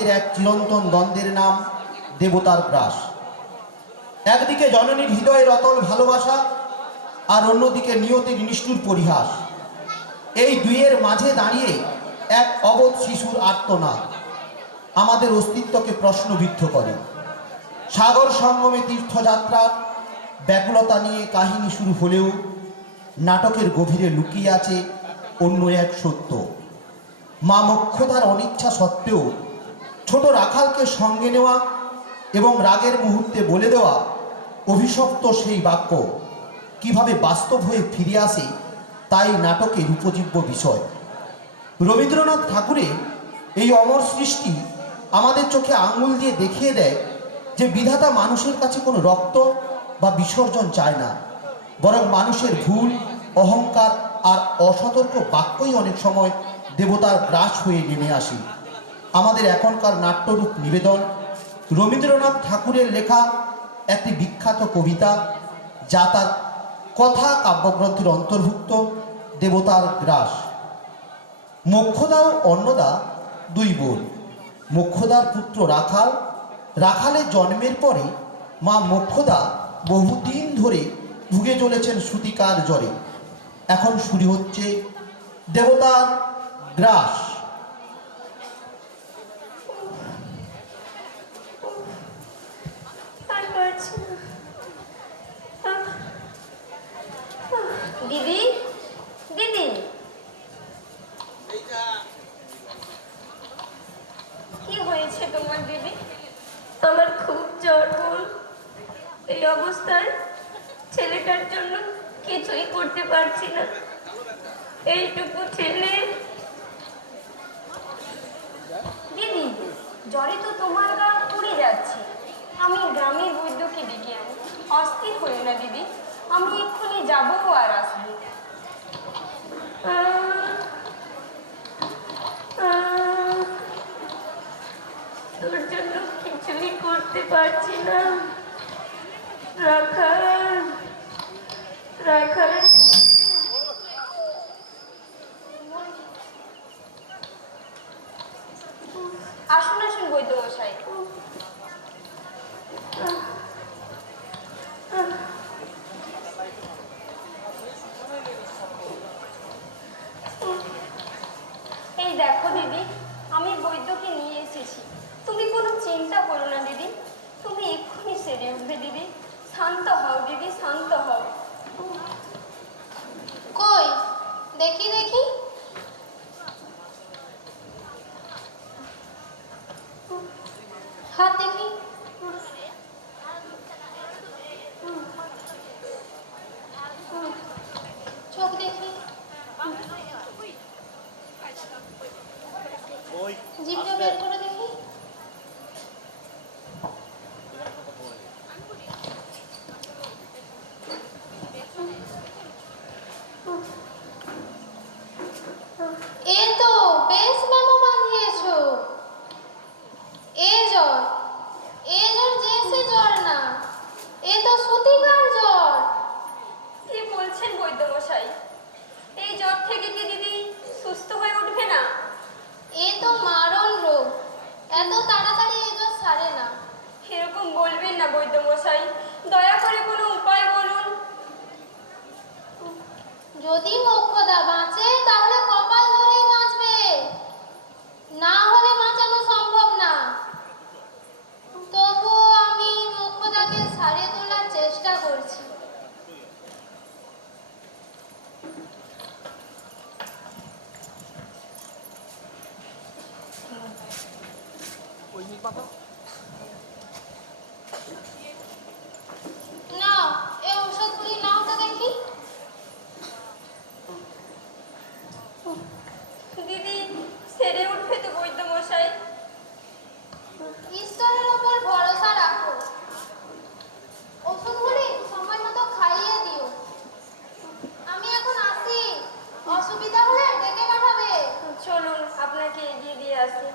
এর এক চিরন্তন দ্বন্দ্বের নাম দেবতার গ্রাস। একদিকে জননীর হৃদয়ের অতল ভালোবাসা, আর অন্যদিকে নিয়তির নিষ্ঠুর পরিহাস। এই দুইয়ের মাঝে দাঁড়িয়ে এক অবোধ শিশুর আর্তনাদ আমাদের অস্তিত্বকে প্রশ্নবিদ্ধ করে। সাগর সঙ্গমে তীর্থযাত্রার ব্যাকুলতা নিয়ে কাহিনী শুরু হলেও নাটকের গভীরে লুকিয়ে আছে অন্য এক সত্য। মা মোক্ষদার অনিচ্ছা সত্ত্বেও ছোট রাখালকে সঙ্গে নেওয়া এবং রাগের মুহূর্তে বলে দেওয়া অভিশপ্ত সেই বাক্য কিভাবে বাস্তব হয়ে ফিরে আসে, তাই নাটকের উপজীব্য বিষয়। রবীন্দ্রনাথ ঠাকুরের এই অমর সৃষ্টি আমাদের চোখে আঙুল দিয়ে দেখিয়ে দেয় যে বিধাতা মানুষের কাছে কোনো রক্ত বা বিসর্জন চায় না, বরং মানুষের ভুল, অহংকার আর অসতর্ক বাক্যই অনেক সময় দেবতার গ্রাস হয়ে নেমে আসে। আমাদের এখনকার নাট্যরূপ নিবেদন রবীন্দ্রনাথ ঠাকুরের লেখা একটি বিখ্যাত কবিতা, যা তার কথা কাব্যগ্রন্থের অন্তর্ভুক্ত, দেবতার গ্রাস। মোক্ষদা ও অন্নদা দুই বোন। মোক্ষদার পুত্র রাখাল। রাখালের জন্মের পরে মা মোক্ষদা বহুদিন ধরে ভুগে চলেছেন সুতিকার জ্বরে। এখন শুরু হচ্ছে দেবতার গ্রাস। দিদি, দিদি, কি হয়েছে তোমার দিদি? আমার খুব জ্বর। এই অবস্থায় ছেলেটার জন্য কিছুই করতে পারছি না। এইটুকু ছেলে। দিদি, জ্বরে তো তোমার গা পুড়ে যাচ্ছে। আমি গ্রামের বৈদ্যকে ডেকে আনি। অস্থির হই না দিদি, আমি এক্ষুনি যাবো আর আসবো। তোর জন্য কিছুই করতে পারছি না রাখাল, রাখাল। আসুন আসুন বৈদ্য মশাই। এই দেখো দিদি, আমি বৈদ্যকে নিয়ে এসেছি। তুমি কোনো চিন্তা করো না দিদি, তুমি এক্ষুনি সেরে উঠবে দিদি। শান্ত হও দিদি, শান্ত হও। কই দেখি দেখি। হাত দেখি। চোখ দেখি। জিভটা বের করে দেখি। এ তো বেশ মেমো বাঁধিয়েছো। এ জ্বর যে সে জ্বর না, এ তো সত্যিকার জ্বর। কি বলছেন বৈদ্য মশাই? এই জ্বর থেকে কি দিদি সুস্থ হয়ে উঠবে না? এ তো মারণ রোগ, এত তাড়াতাড়ি এ জ্বর সারে না। এরকম বলবেন না বৈদ্য মশাই, দয়া করে কোনো উপায় বলুন। যদি মোক্ষদা বাঁচে তাহলে কপাল ধরেই বাঁচবে, না হলে বাঁচানো সম্ভব না। তবুও আমি মোক্ষদাকে সারিয়ে তোলার চেষ্টা করছি। নাও, এই ওষুধগুলি নাও তো দেখি। দিদি সেরে উঠবে তো বৈদ্য মশাই? ঈশ্বরের ওপর ভরসা রাখো। ওষুধগুলি সময় মতো খাইয়ে দিও। আমি এখন আসি, অসুবিধা হলে ডেকে পাঠাবে। চলুন আপনাকে এগিয়ে দিয়ে আসি।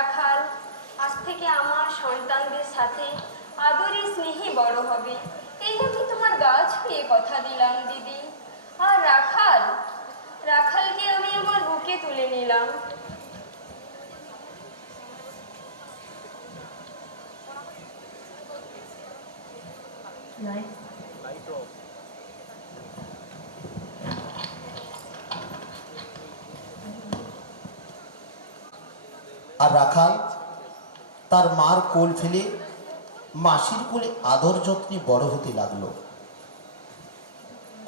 রাখাল আজ থেকে আমার সন্তানদের সাথে আদরে স্নেহে বড় হবে, এই আমি তোমার গা ছুঁয়ে কথা দিলাম দিদি। আর রাখালকে আমি আমার বুকে তুলে নিলাম। আর রাখাল তার মার কোল ফেলে মাসির কোলে আদর যত্নে বড় হতে লাগলো।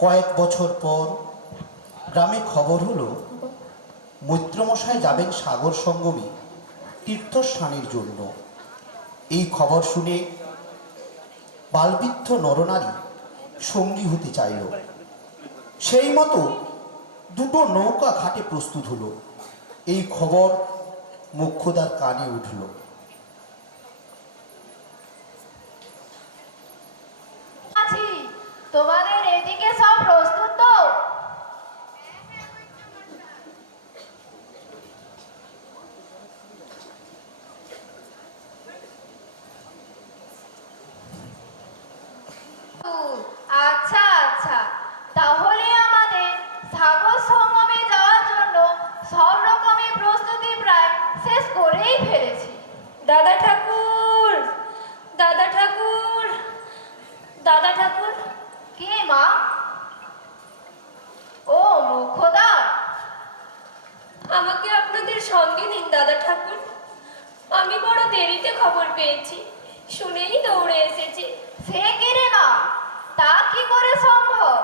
কয়েক বছর পর গ্রামে খবর হলো মৈত্রমশাই যাবেন সাগর সঙ্গমে তীর্থস্নানের জন্য। এই খবর শুনে বালবৃদ্ধ নরনারী সঙ্গী হতে চাইল। সেই মতো দুটো নৌকা ঘাটে প্রস্তুত হলো। এই খবর মোক্ষদার কানে উঠল। তোমাদের এদিকে সব প্রস্তুত তো? আচ্ছা আচ্ছা, তাহলে আমাদের সাগর সঙ্গমে যাওয়ার জন্য সব রকমের প্রস্তুতি প্রায় শেষ করেই ফেলেছি। দাদা ঠাকুর, দাদা ঠাকুর, দাদা ঠাকুর। কে মা? ও মুখদা, আমাকে আপনাদের সঙ্গে নিন দাদা ঠাকুর। আমি বড় দেরিতে খবর পেয়েছি, শুনেই দৌড়ে এসেছি। সে কি রে মা, তা কি করে সম্ভব?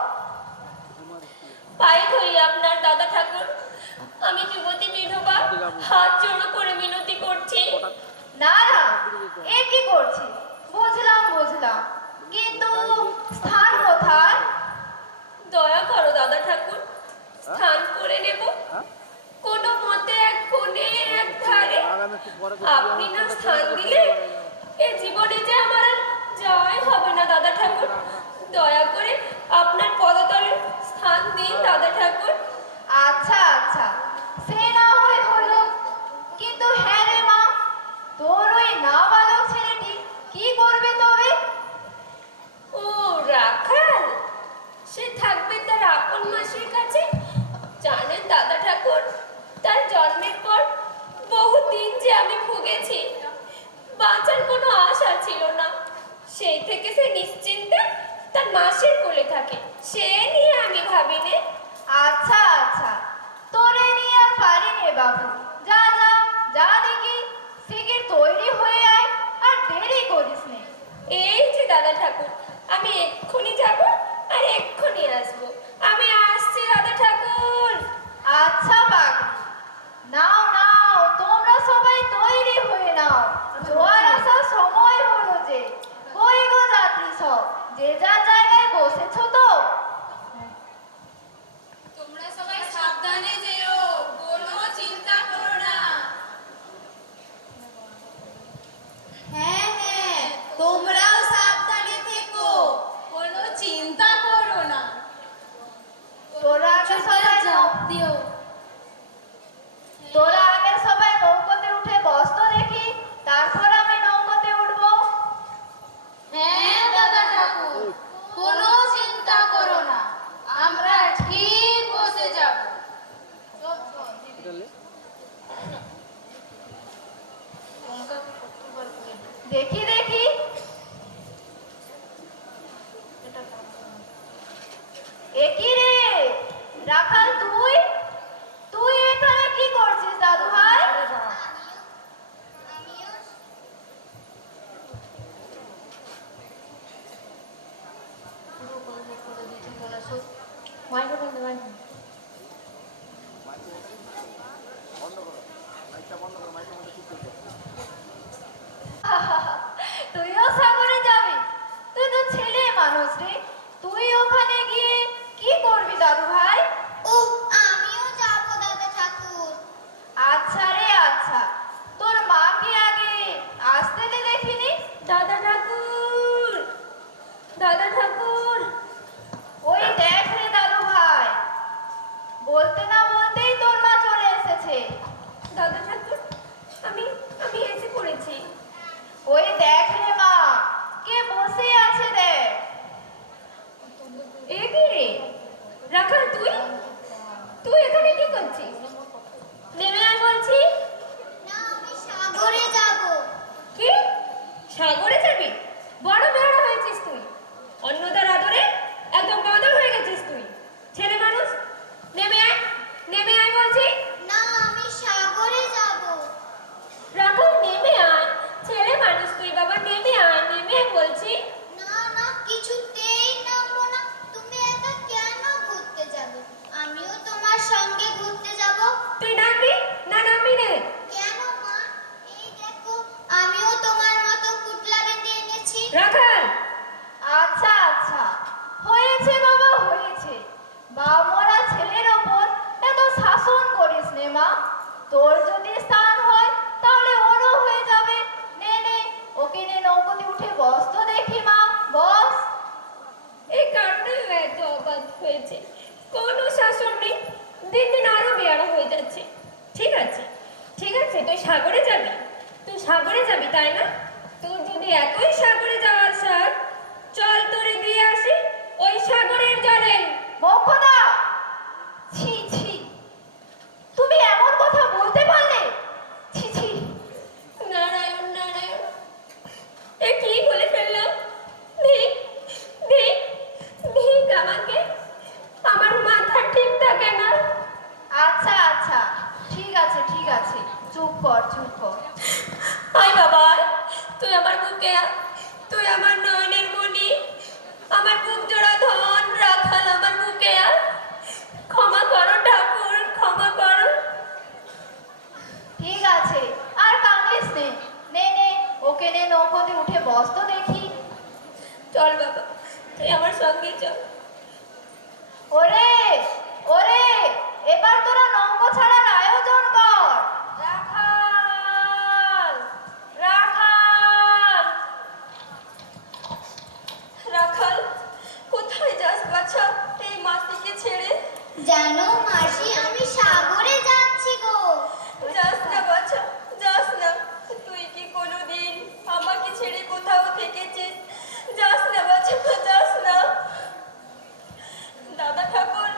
পায়ে ধরি আপনার দাদা ঠাকুর, আমি যুবতী বিধবা, হাত জোড়ো করে মিনতি করছি। না না, এ কি করছি? বুঝলাম বুঝলাম, কিন্তু স্থান কোথায়? দয়া করো দাদা ঠাকুর, স্থান করে নেব কোনো মতে এক কোণে এক ধারে। আপনি না স্থান দিলে এ জীবনে যে আমার আর যাওয়াই হবে না দাদা ঠাকুর। দয়া করে আপনার পদতলে স্থান দিন দাদা ঠাকুর। আচ্ছা আচ্ছা, সে না হয় হলো, কিন্তু হ্যাঁ রে মা, তোর ওই নাবালক ছেলেটি কি করবে তবে? ও রাখাল, সে থাকবে তার আপন মাসির কাছে। জানেন দাদা ঠাকুর, তার জন্মের পর বহুদিন যে আমি ভুগেছি, বাঁচার কোনো আশা ছিল না। সেই থেকে সে নিশ্চিন্তে তার মাসির কোলে থাকে, সে নিয়ে আমি ভাবিনি। আচ্ছা আচ্ছা, তোরে নিয়ে আর পারি নে বাবু, যা যা যা দেখি, শিগগির তৈরি হয়ে আয়, আর দেরি করিস নে। এই যে দাদা ঠাকুর, আমি এক্ষুনি যাব আর এক্ষুনি আসবো। আমি আসছি দাদা ঠাকুর। আচ্ছা বাঘ, নাও নাও, তোমরা সবাই তৈরি হয়ে নাও, জোয়ার আসার সময় হলো যে। কই গো যাত্রী সব, যে যার জায়গায় বসেছো তো? তোমরা সবাই সাবধানে যেও, কোনো চিন্তা করো না। হ্যাঁ হ্যাঁ, তোমরাও সাবধানে থেকো, কোনো চিন্তা করো না। তোরা আগে সবাই তোরা আগে সবাই নৌকোতে উঠে বস তো দেখি, তারপর আমি নৌকোতে উঠবো। হ্যাঁ দাদা ঠাকুর, কোনো চিন্তা করো না, আমরা ঠিক বসে যাব। দেখি দেখি, একই রে রাখাল, তুই তুই এখানে কি করছিস দাদু ভাই? তুইও সাগরে যাবি? বড় বেড়া হয়েছিস তুই। অন্নদার আদরে একদম বদল হয়ে গেছিস তুই। ছেলে মানুষ, নেমে আয়, নেমে আয় বলছি। না, আমি সাগরে যাব। রাখাল নেমে আয়, ছেলে মানুষ তুই বাবা, নেমে আয়, নেমে আয় বলছি। না না, কিছুতেই নামবো না। তুমি একা কেন ঘুরতে যাবে? আমিও তোমার সঙ্গে ঘুরতে যাব। তুই নামবি না নামবি নে? কেন মা? এই দেখো, আমিও তোমার মতো পুটলা বেঁধে এনেছি। রাখাল, আচ্ছা আচ্ছা, হয়েছে বাবা হয়েছে। বামরা ছেলের ওপর এত শাসন করিস নে মা। তোর যদি স্থান হয় তাহলে ওরও হয়ে যাবে। নে নে, ওকে নে, নৌকোতে উঠে বস তো দেখি মা, বস। এই কারণে এত অবাধ হয়েছে, কোনো শাসন নেই, দিন দিন আরো বেয়ারা হয়ে যাচ্ছে। ঠিক আছে ঠিক আছে, তুই সাগরে যাবি, তুই সাগরে যাবি তাই না? তোর যদি এতই সাগরে যাওয়ার সাথ, চল তোরে দিয়ে আসি ওই সাগরের জলে। মোক্ষদা, ছি ছি, তুমি এমন কথা বলতে পারলে? ছি ছি। নারায়ণ নারায়ণ, এ কি বলে ফেললাম? ভিক ভিক ভিক আমাকে, আমার মাথা ঠিক থাকে না। আচ্ছা আচ্ছা, ঠিক আছে ঠিক আছে, চুপ কর চুপ কর। আয় বাবা আয়, তুই আমার বুকে আয়, তুই আমার নয়নের মণি, আমার বুক জোড়া ধন। রাখাল আমার বুকে আয়, ক্ষমা করো ঠাকুর, ক্ষমা করো। ঠিক আছে, আর কাঁদিস নে। নে নে, ওকে নে, নৌকোতে উঠে বস তো দেখি। চল বাবা, তুই আমার সঙ্গে চল। ওরে ওরে, এবার তোরা নৌকো ছাড়ার আয়োজন কর। রাখাল রাখাল। রাখাল, কোথায় যাস বাছা এই মাসিকে ছেড়ে? জানো মাসি, আমি সাগরে যাচ্ছি গো। যাস না বাছা, যাস না। তুই কি কোনোদিন আমাকে ছেড়ে কোথাও থেকেছিস? যাস না বাছা, যাস না। দাদা ঠাকুর,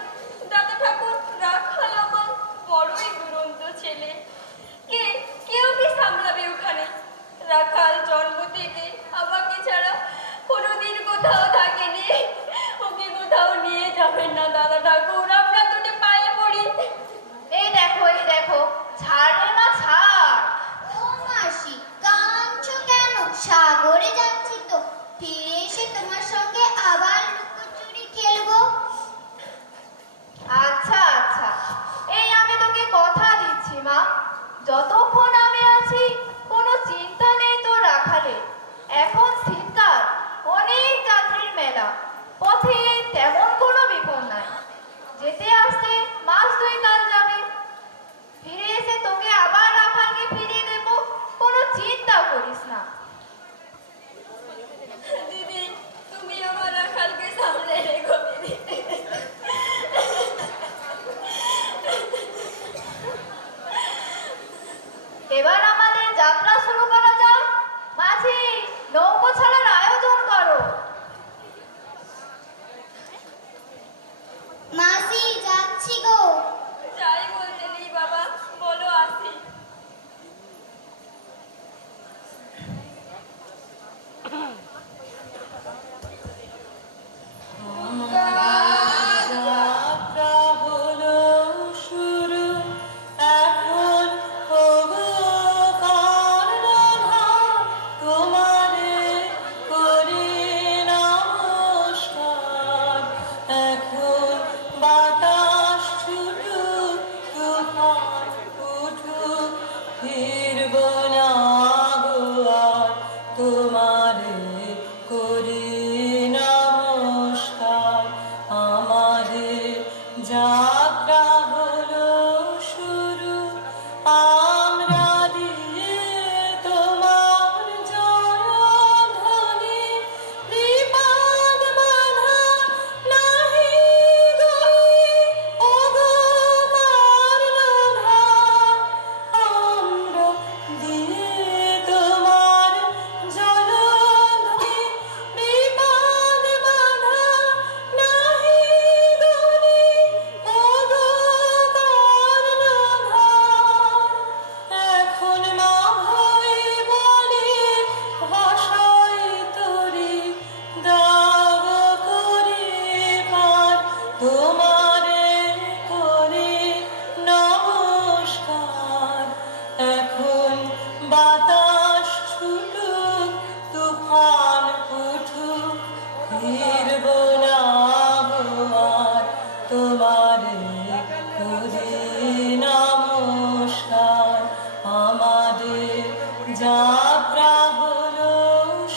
যাত্রা হলো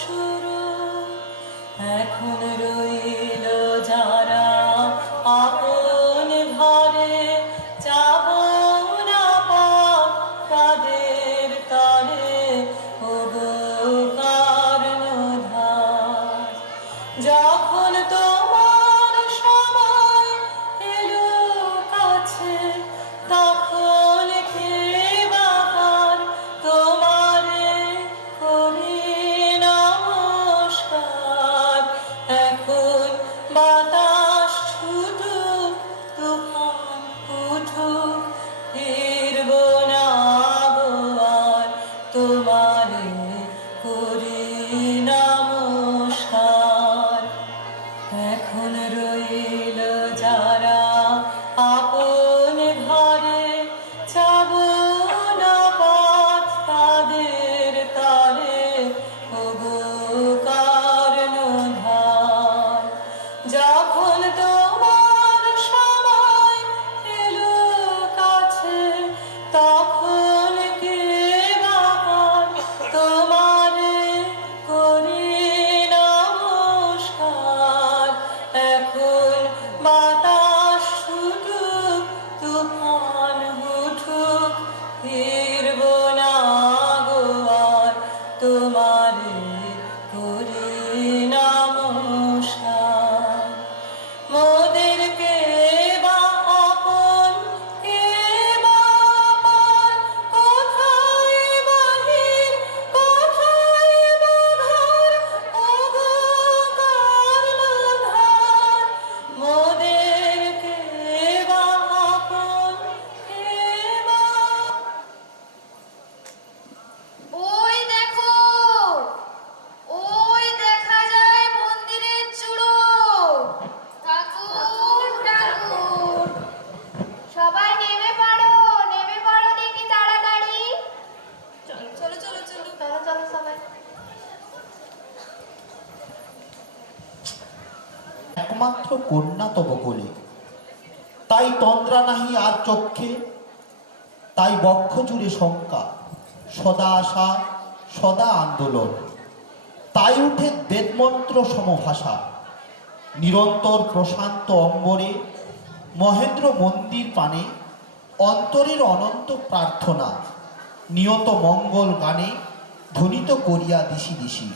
শুরু, এখন রইল যারা আপন ঘরে, যাব না পথ তাদের তরে, ওগো কর্ণধার। যখন তোমার সময় এলো কাছে, তখন কে বাবার তোমারে করি নমস্কার। এখন বাতাস ছুটুক, তুফান উঠুক, ফিরব না গো আর, তোমারে করি নমস্কার। এখন রইল যারা আপন ঘরে, যাব না পথ তাদের তরে, ওগো কর্ণধার। যখন তোমার সময় এলো কাছে, তখন কে বাবার তোমারে করি নমস্কার। এখন বাতাস ছুটুক, তুফান উঠুক, ফিরব না গো আর, তোমারে করি নমস্কার। মোদের কে বা আপন, কে বা পর, কোথায় বাহির, কোথায় বা ঘর, ওগো কর্ণধার। মোদের কে বা আপন, কে বা। ওই দেখো, ওই দেখা যায় মন্দিরের চূড়ো। ঠাকুর ঠাকুর, সবাই নেমে পড়ো, নেমে পড়ো দেখি তাড়াতাড়ি। চলো চলো চলো চলো। চলো চলো সবাই। একমাত্র কন্যা তব কোলে, তাই তন্দ্রা নাহি আর চক্ষে, তাই বক্ষ জুড়ে শঙ্কা, সদা আশা সদা আন্দোলন। তাই উঠে বেদমন্ত্র সমভাষা, নিরন্তর প্রশান্ত অম্বরে, মহেন্দ্র মন্দির পানে, অন্তরের অনন্ত প্রার্থনা, নিয়ত মঙ্গল গানে ধ্বনিত করিয়া দিশি দিশি।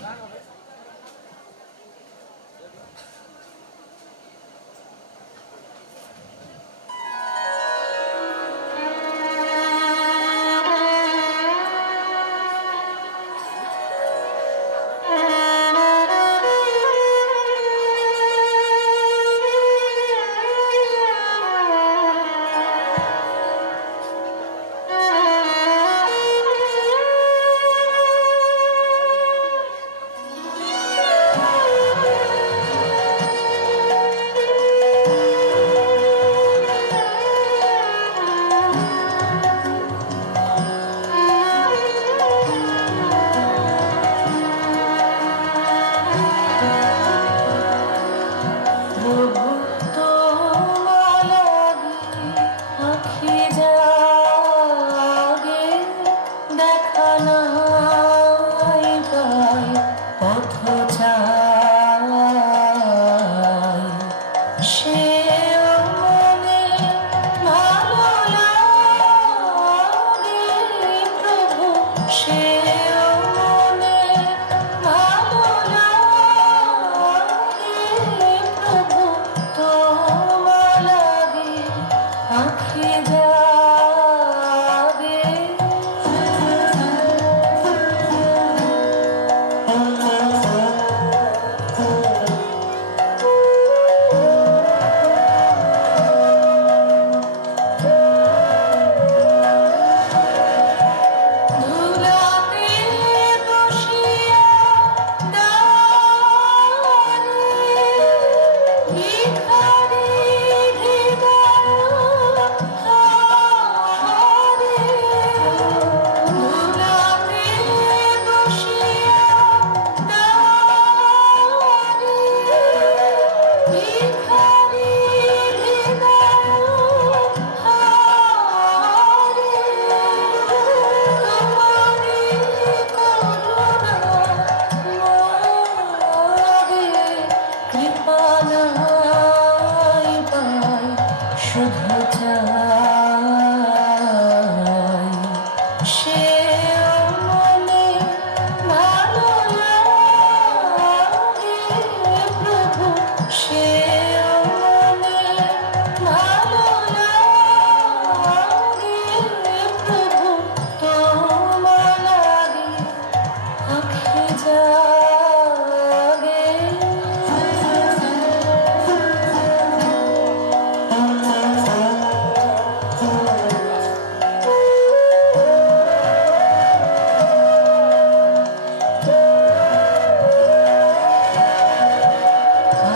জাগে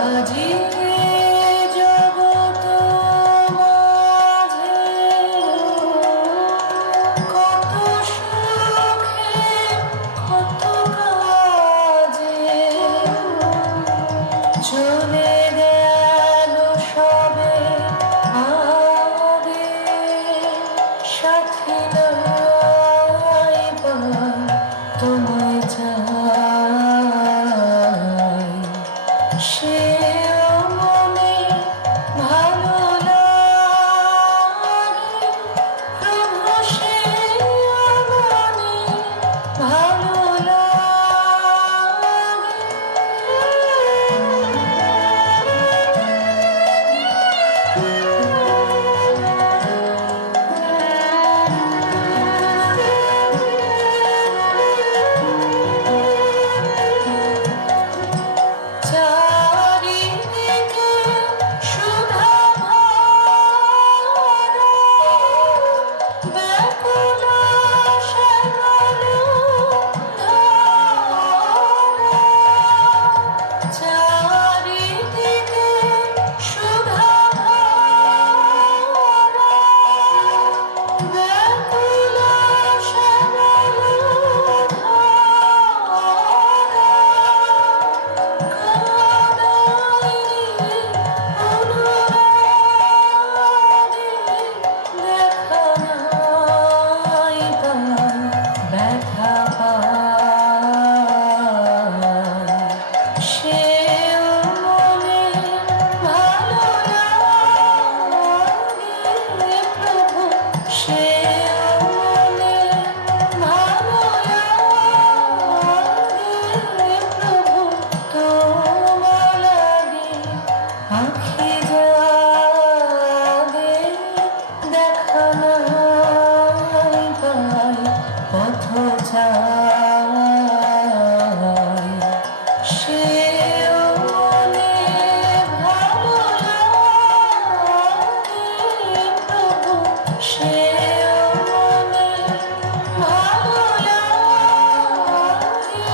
আজি জগত মাঝে কত সুখে কত কাজে চলে গেল সবে আগে সাথী নাই পাই তোমায় চাই সে মনে ভালো লাগে প্রভু সে মনে ভালো চারিদিকে সুধা ভরা ব্যাকুল শ্যামল ধারা চারিদিকে সুধা ভরা ব্যাকুল শ্যামল ব্যথা পায় সে মনে ভালো লাগে প্রভু সে মনে ভালো লাগে প্রভু তোমার লাগে আঁখি জাগে দেখা নাই পাই পথ চাই সে মনে ভালো লাগে প্রভু সে মনে ভালো লাগে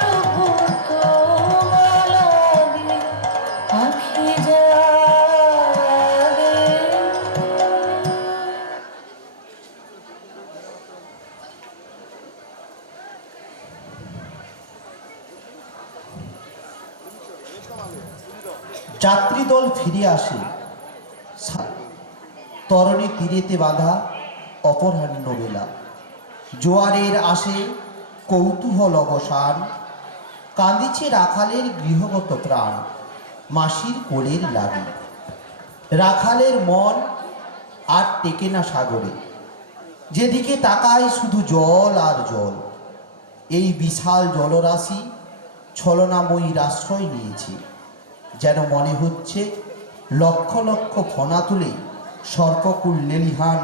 প্রভু তোমার লাগে আঁখি জাগে যাত্রী দল ফিরে আসে তরণী তীরেতে বাঁধা অপরাহ্ন বেলা জোয়ারের আসে কৌতূহল অবসান কাঁদিছে রাখালের গৃহগত প্রাণ মাসির কোলের লাগি রাখালের মন আর টেকে না সাগরে যেদিকে তাকায় শুধু জল আর জল এই বিশাল জলরাশি ছলনাময়ীর আশ্রয় নিয়েছে যেন মনে হচ্ছে লক্ষ লক্ষ ফনা তুলে সর্পকুল লেলিহান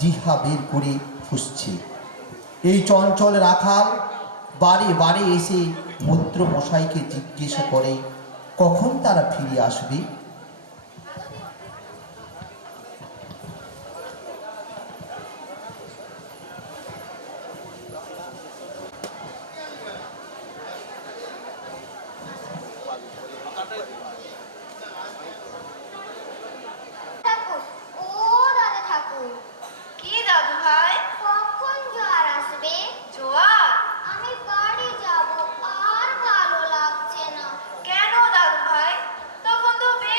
জিহা বের করে ফুসছে এই চঞ্চল রাখাল বারে বারে এসে মন্ত্র মশাইকে জিজ্ঞাসা করে কখন তারা ফিরে আসবে। ঠাকুর, ও দাদা ঠাকুর, কি দাদু ভাই? কখন জোয়ার আসবে? জোয়ার? আমি বাড়ি যাব, আর ভালো লাগছে না। কেন দাদু ভাই? তখন তো বেশ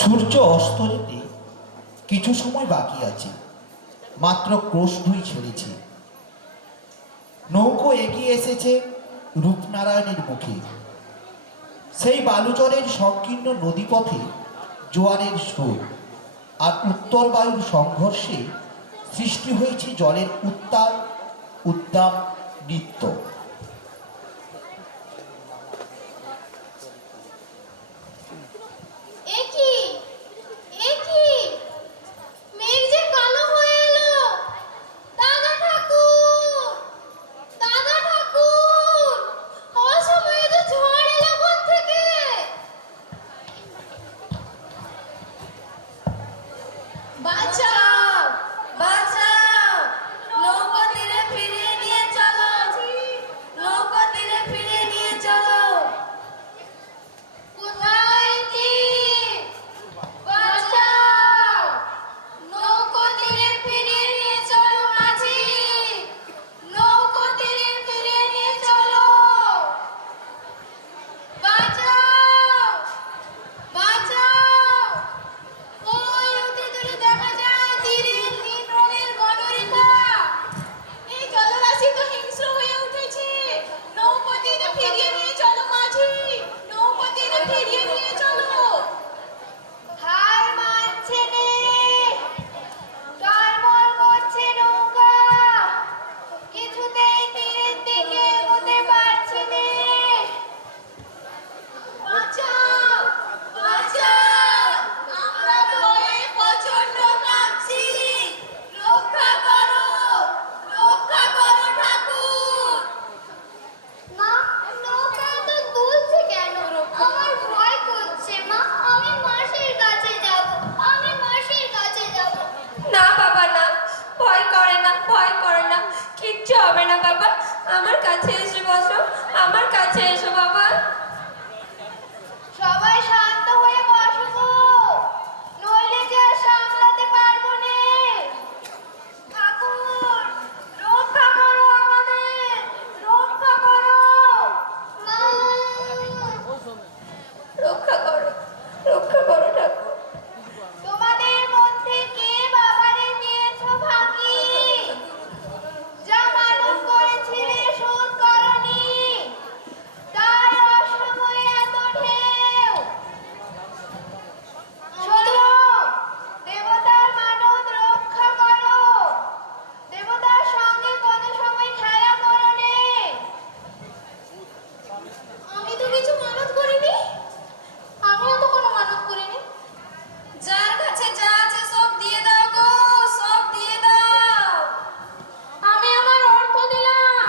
সূর্য অস্ত যেতে কিছু সময় বাকি আছে, মাত্র ক্রোশ ধুই ছেড়েছে। নৌকো এগিয়ে এসেছে রূপনারায়ণের মুখে। সেই বালুচরের সংকীর্ণ নদীপথে জোয়ারের স্রোত আর উত্তর বায়ুর সংঘর্ষে সৃষ্টি হয়েছে জলের উত্তাল উদ্দাম নৃত্য। মেঘ যে কালো হয়ে এলো। দাদা ঠাকুর, দাদা ঠাকুর, অসময়ে তো ঝড় এলো কোথা থেকে? বাঁচাও, বাঁচাও, নৌকো তীরে ফিরিয়ে নিয়ে চলো, নৌকো তীরে ফিরিয়ে নিয়ে চলো। কোথায় কি? বাঁচাও, নৌকো তীরে ফিরিয়ে নিয়ে চলো মাঝি, নৌকো তীরে ফিরিয়ে নিয়ে চলো। বাঁচাও, বাঁচাও। ওই অতি দূরে দেখা যায় তীরের নীল রঙের বনরেখা। এই জলরাশি তো হিংস্র হয়ে উঠেছে। নৌকো তীরে ফিরিয়ে নিয়ে চলো মাঝি, নৌকো তীরে ফিরিয়ে নিয়ে চলো। হার মানছে নে, টলমল করছে নৌকা, কিছুতেই তীরের দিকে এগোতে পারছে নে। বাঁচাও, বাঁচাও, আমরা ভয়ে প্রচন্ড কাঁপছি, রক্ষা করো, রক্ষা করো ঠাকুর। মা, নৌকা তো দুলছে কেন? আমার ভয় করছে মা, আমি মাসির কাছে যাব, আমি মাসির কাছে যাব। না বাবা না, ভয় করে না, ভয় করে না, কিচ্ছু হবে না বাবা। আমার কাছে এসে বসো, আমার কাছে এসো বাবা। সবাই শান্ত হয়ে বসো গো, নইলে যে আর সামলাতে পারবো নে। ঠাকুর, রক্ষা করো আমাদের, রক্ষা করো। মা, রক্ষা করো, রক্ষা করো ঠাকুর। তোমাদের মধ্যে কে বাবারে দিয়েছো ফাঁকি? যা মানত করেছিলে শোধ করনি, তাই অসময়ে এত ঢেউ। শোনো, দেবতার মানত রক্ষা করো, দেবতার সঙ্গে কোনো সময় খেলা করো নে। আমি তো কিছু মানত করিনি, আমিও তো কোনো মানত করিনি। যার কাছে যা আছে সব দিয়ে দাও গো, সব দিয়ে দাও। আমি আমার অর্থ দিলাম,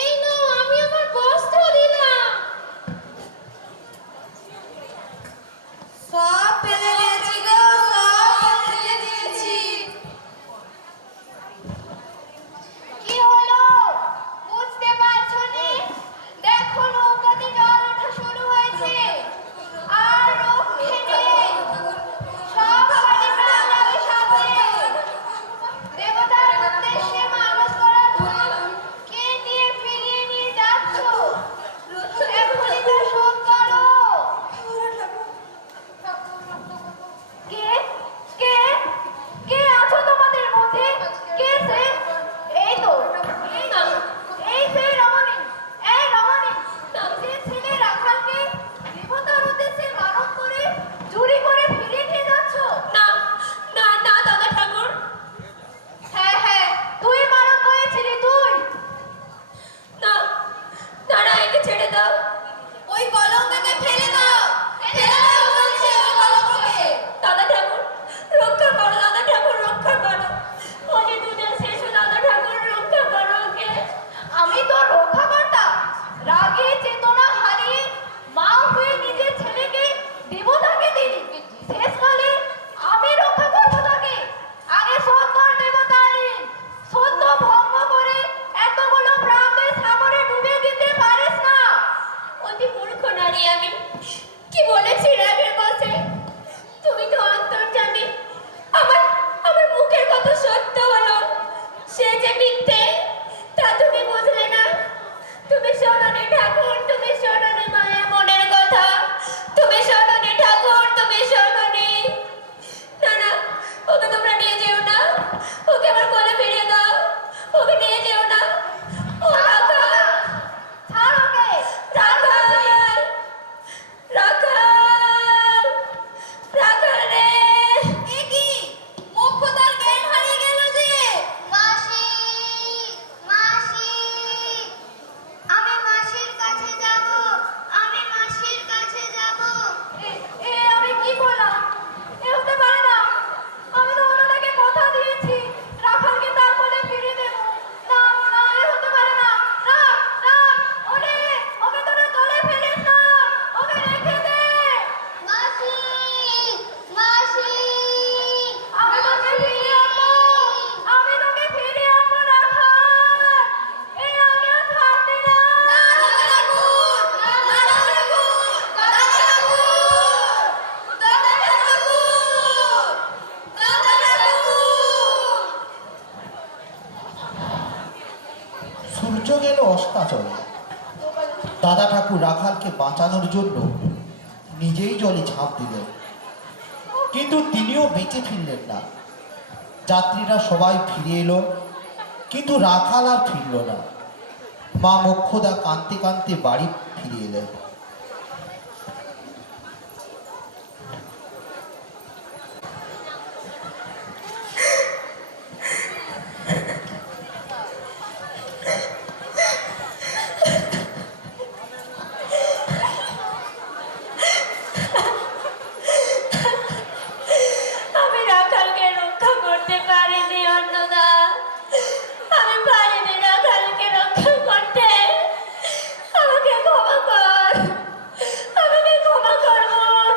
এই নাও আমি আমার বস্ত্র দিলাম। সব ফেলে দিয়েছি গো, সব ফেলে দিয়েছি। কি হলো? বুঝতে পারছো নে? দেখো নৌকাতে জল ওঠা শুরু হয়েছে, আর রক্ষে নেই। সব পানি প্রাণ যাবে সাথে। দেবতার উদ্দেশ্যে মানত করার ফল কে দিয়ে ফিরিয়ে নিয়ে যাচ্ছ? এখনই তা শোধ করো। কে? কে? কে আছো তোমাদের মধ্যে? কে সে? এই তো, এই সেই রমণী, এই রমণী, যে ছেলে রাখালকে দেবতার উদ্দেশ্যে মানত করে চুরি করে ফিরিয়ে নিয়ে যাচ্ছ। না না না দাদা ঠাকুর, হ্যাঁ হ্যাঁ, তুই মানত করেছিলি, তুই। না দাঁড়া, একে ছেড়ে দাও। ওই কলঙ্ককে ফেলে দাও, ফেলে দাও বলছি ওই কলঙ্ককে। দাদা ঠাকুর রক্ষা করো, দাদা ঠাকুর রক্ষা করো। ওকে দুধের শেষ দাদা ঠাকুর রক্ষা করো ওকে। আমি তো রক্ষাকর্তা, রাগে চেতনা হারিয়ে মা হয়ে নিজের ছেলেকে দেবতাকে দিলি, শেষকালে আমি রক্ষা করবো তাকে। আগে সত্য দেবতারি, সত্য ভঙ্গ করে এতগুলো প্রাণকে সাগরে ডুবে দিতে পারিস না। অতি মূর্খ নারী আমি, কি বলেছি রাগের বসে? তুমি তো অন্তর্যামী, আমার আমার মুখের কথা সত্য হলো, সে যে মিথ্যে তা তুমি বুঝলে না। তুমি শোনোনি ঠাকুর, তুমি শোনোনি মায়ের মনের কথা, তুমি শোনোনি ঠাকুর, তুমি শোনো। ঠাকুর রাখালকে বাঁচানোর জন্য নিজেই জলে ঝাঁপ দিলেন, কিন্তু তিনিও বেঁচে ফিরলেন না। যাত্রীরা সবাই ফিরে এলো, কিন্তু রাখাল আর ফিরল না। মা মোক্ষদা কাঁদতে কাঁদতে বাড়ি ফিরে এলেন। আমি রাখালকে রক্ষা করতে পারিনি অন্নদা, আমি পারিনি রাখালকে রক্ষা করতে। আমাকে ক্ষমা কর, আমাকে ক্ষমা কর বোন।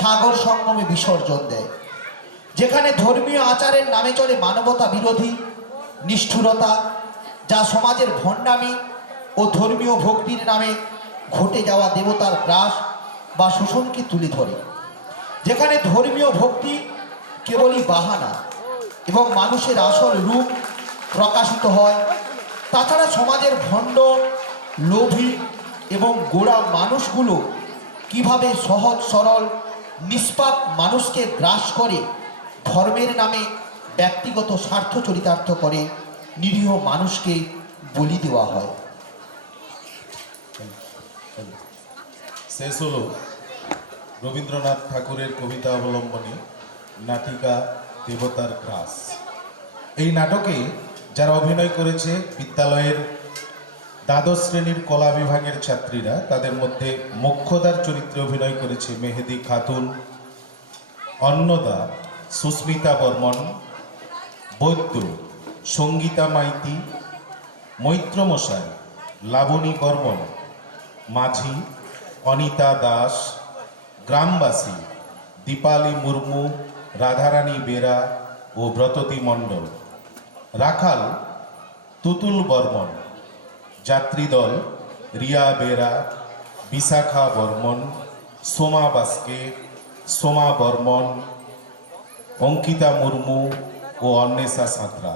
সাগর সঙ্গমে বিসর্জন দেয়, যেখানে ধর্মীয় আচারের নামে চলে মানবতা বিরোধী নিষ্ঠুরতা, যা সমাজের ভণ্ডামি ও ধর্মীয় ভক্তির নামে ঘটে যাওয়া দেবতার গ্রাস বা শোষণকে তুলে ধরে। যেখানে ধর্মীয় ভক্তি কেবলই বাহানা এবং মানুষের আসল রূপ প্রকাশিত হয়। তাছাড়া সমাজের ভণ্ড, লোভী এবং গোড়া মানুষগুলো কিভাবে সহজ সরল নিষ্পাপ মানুষকে গ্রাস করে ধর্মের নামে ব্যক্তিগত স্বার্থ চরিতার্থ করে নিরীহ মানুষকে বলি দেওয়া হয়। শেষ হলো রবীন্দ্রনাথ ঠাকুরের কবিতা অবলম্বনে নাটিকা দেবতার গ্রাস। এই নাটকে যারা অভিনয় করেছে বিদ্যালয়ের দ্বাদশ শ্রেণীর কলা বিভাগের ছাত্রীরা, তাদের মধ্যে মোক্ষদার চরিত্রে অভিনয় করেছে মেহেদি খাতুন, অন্নদা সুস্মিতা বর্মন, বৈদ্য সঙ্গীতা মাইতি, মৈত্রমশাই লাবণী বর্মন, মাঝি অনিতা দাস, গ্রামবাসী দীপালি মুর্মু, রাধারানী বেরা ও ব্রততী মণ্ডল, রাখাল তুতুল বর্মন, যাত্রীদল রিয়া বেরা, বিশাখা বর্মন, সোমা বাস্কে, সোমা বর্মন, অঙ্কিতা মুর্মু ও অন্বেষা সাঁতরা।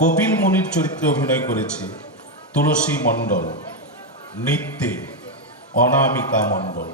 কপিল মুনির চরিত্রে অভিনয় করেছে তুলসী মণ্ডল, নৃত্যে অনামিকা মণ্ডল।